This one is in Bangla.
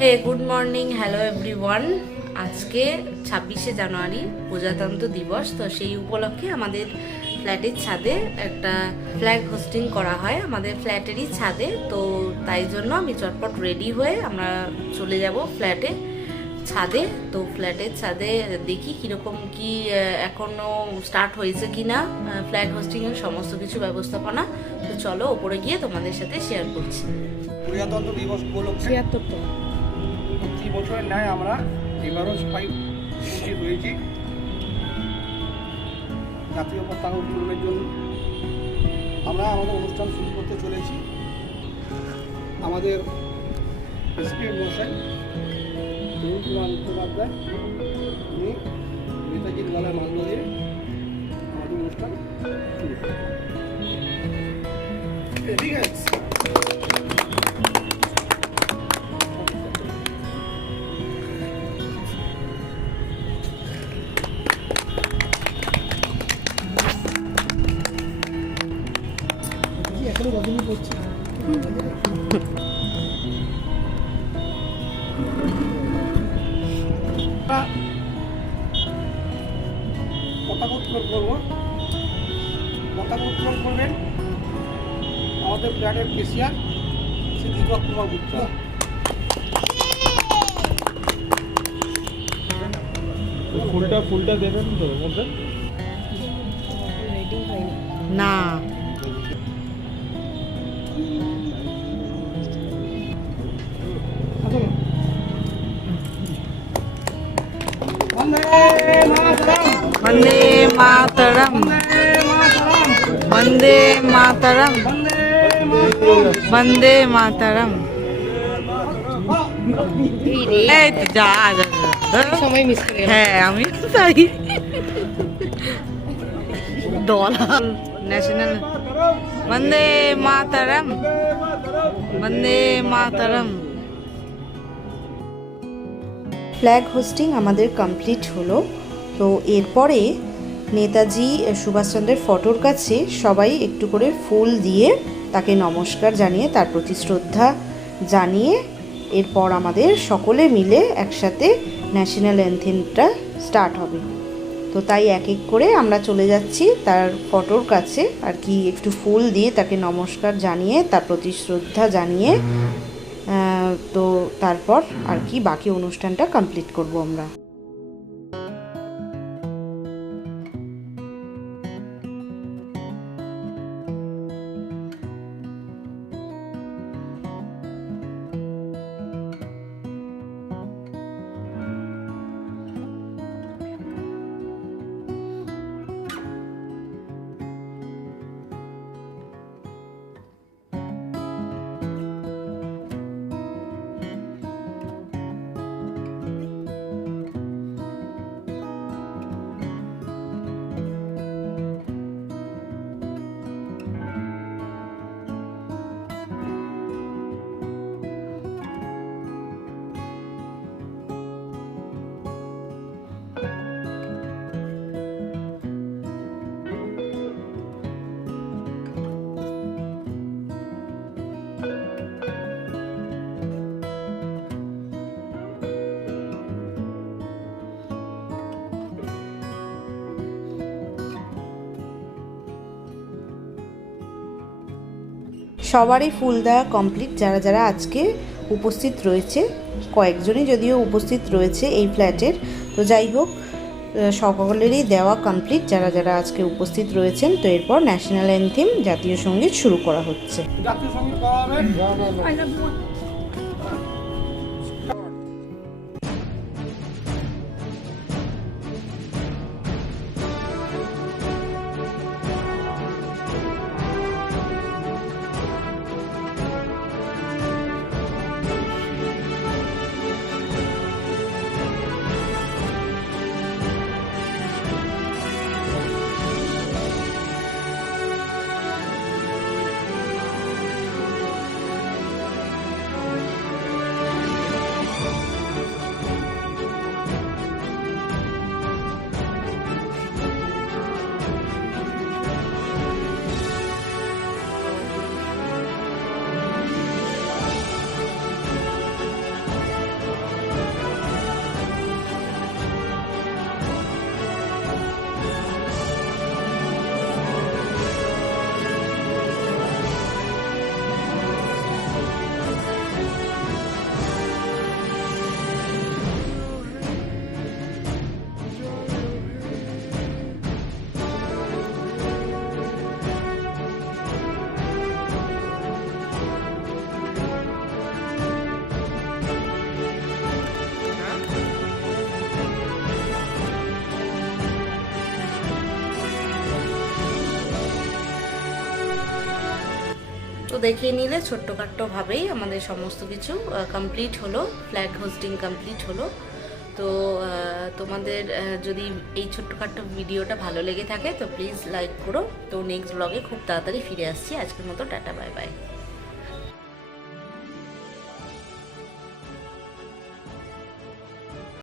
Hey good morning hello everyone আজকে ছাব্বিশে জানুয়ারি প্রজাতন্ত্র দিবস। তো সেই উপলক্ষে আমাদের ফ্ল্যাটের ছাদে একটা ফ্ল্যাগ হোস্টিং করা হয়। আমাদের ফ্ল্যাটেরই ছাদে। তো তাই জন্য আমি চটপট রেডি হয়ে আমরা চলে যাব ফ্ল্যাটে ছাদে। তো ফ্ল্যাটের ছাদে দেখি কীরকম কি এখনও স্টার্ট হয়েছে কি না ফ্ল্যাগ হোস্টিংয়ের সমস্ত কিছু ব্যবস্থাপনা। তো চলো ওপরে গিয়ে তোমাদের সাথে শেয়ার করছি। প্রজাতন্ত্র দিবস উপলক্ষে বছরের ন্যায় আমরা এবারও সবাই উপস্থিত হয়েছি জাতীয় পতাকা উত্তোলনের জন্য আমরা আমাদের অনুষ্ঠান শুরু করতে চলেছি। আমাদের প্রেসিডেন্ট মশাই তরুণ কুমার মুখোপাধ্যায়, উনি নেতাজির গলায় মাল্য দিয়ে আমাদের অনুষ্ঠান শুরু করেন ঠিক আছে। রজনী করব করবেন আমাদের দীপক কুমার গুপ্ত ফুলটা ফুলটা দেবেন তো মধ্যে না। মাতরম। বন্দে মাতরম। বন্দে মাতরম। এই তো যা। সময় মিস করে হ্যাঁ আমি তাই। দল। National. Vande Mataram. Vande Mataram. Flag hosting আমাদের কমপ্লিট হলো। তো এরপরে নেতাজি সুভাষচন্দ্রের ফটোর কাছে সবাই একটু করে ফুল দিয়ে তাকে নমস্কার জানিয়ে তার প্রতি শ্রদ্ধা জানিয়ে, এরপর আমাদের সকলে মিলে একসাথে ন্যাশনাল অ্যান্থেমটা স্টার্ট হবে। তো তাই এক এক করে আমরা চলে যাচ্ছি তার ফটোর কাছে। আর কি একটু ফুল দিয়ে তাকে নমস্কার জানিয়ে তার প্রতি শ্রদ্ধা জানিয়ে তো তারপর আর কি বাকি অনুষ্ঠানটা কমপ্লিট করব আমরা। সবারই ফুল দেওয়া কমপ্লিট যারা যারা আজকে উপস্থিত রয়েছে কয়েকজনই যদিও উপস্থিত রয়েছে এই ফ্ল্যাটের তো যাই হোক সকলেরই দেওয়া কমপ্লিট যারা যারা আজকে উপস্থিত রয়েছেন তো এরপর ন্যাশনাল অ্যান্থিম জাতীয় সংগীত শুরু করা হচ্ছে। জাতীয় সংগীত হবে দেখিয়ে নিলে ছোট্টখাট্টোভাবেই আমাদের সমস্ত কিছু কমপ্লিট হলো ফ্ল্যাগ হোস্টিং কমপ্লিট হলো। তো তোমাদের যদি এই ছোট্টখাট্ট ভিডিওটা ভালো লেগে থাকে, তো প্লিজ লাইক করো। তো নেক্সট ব্লগে খুব তাড়াতাড়ি ফিরে আসছি। আজকের মতো টাটা বাই বাই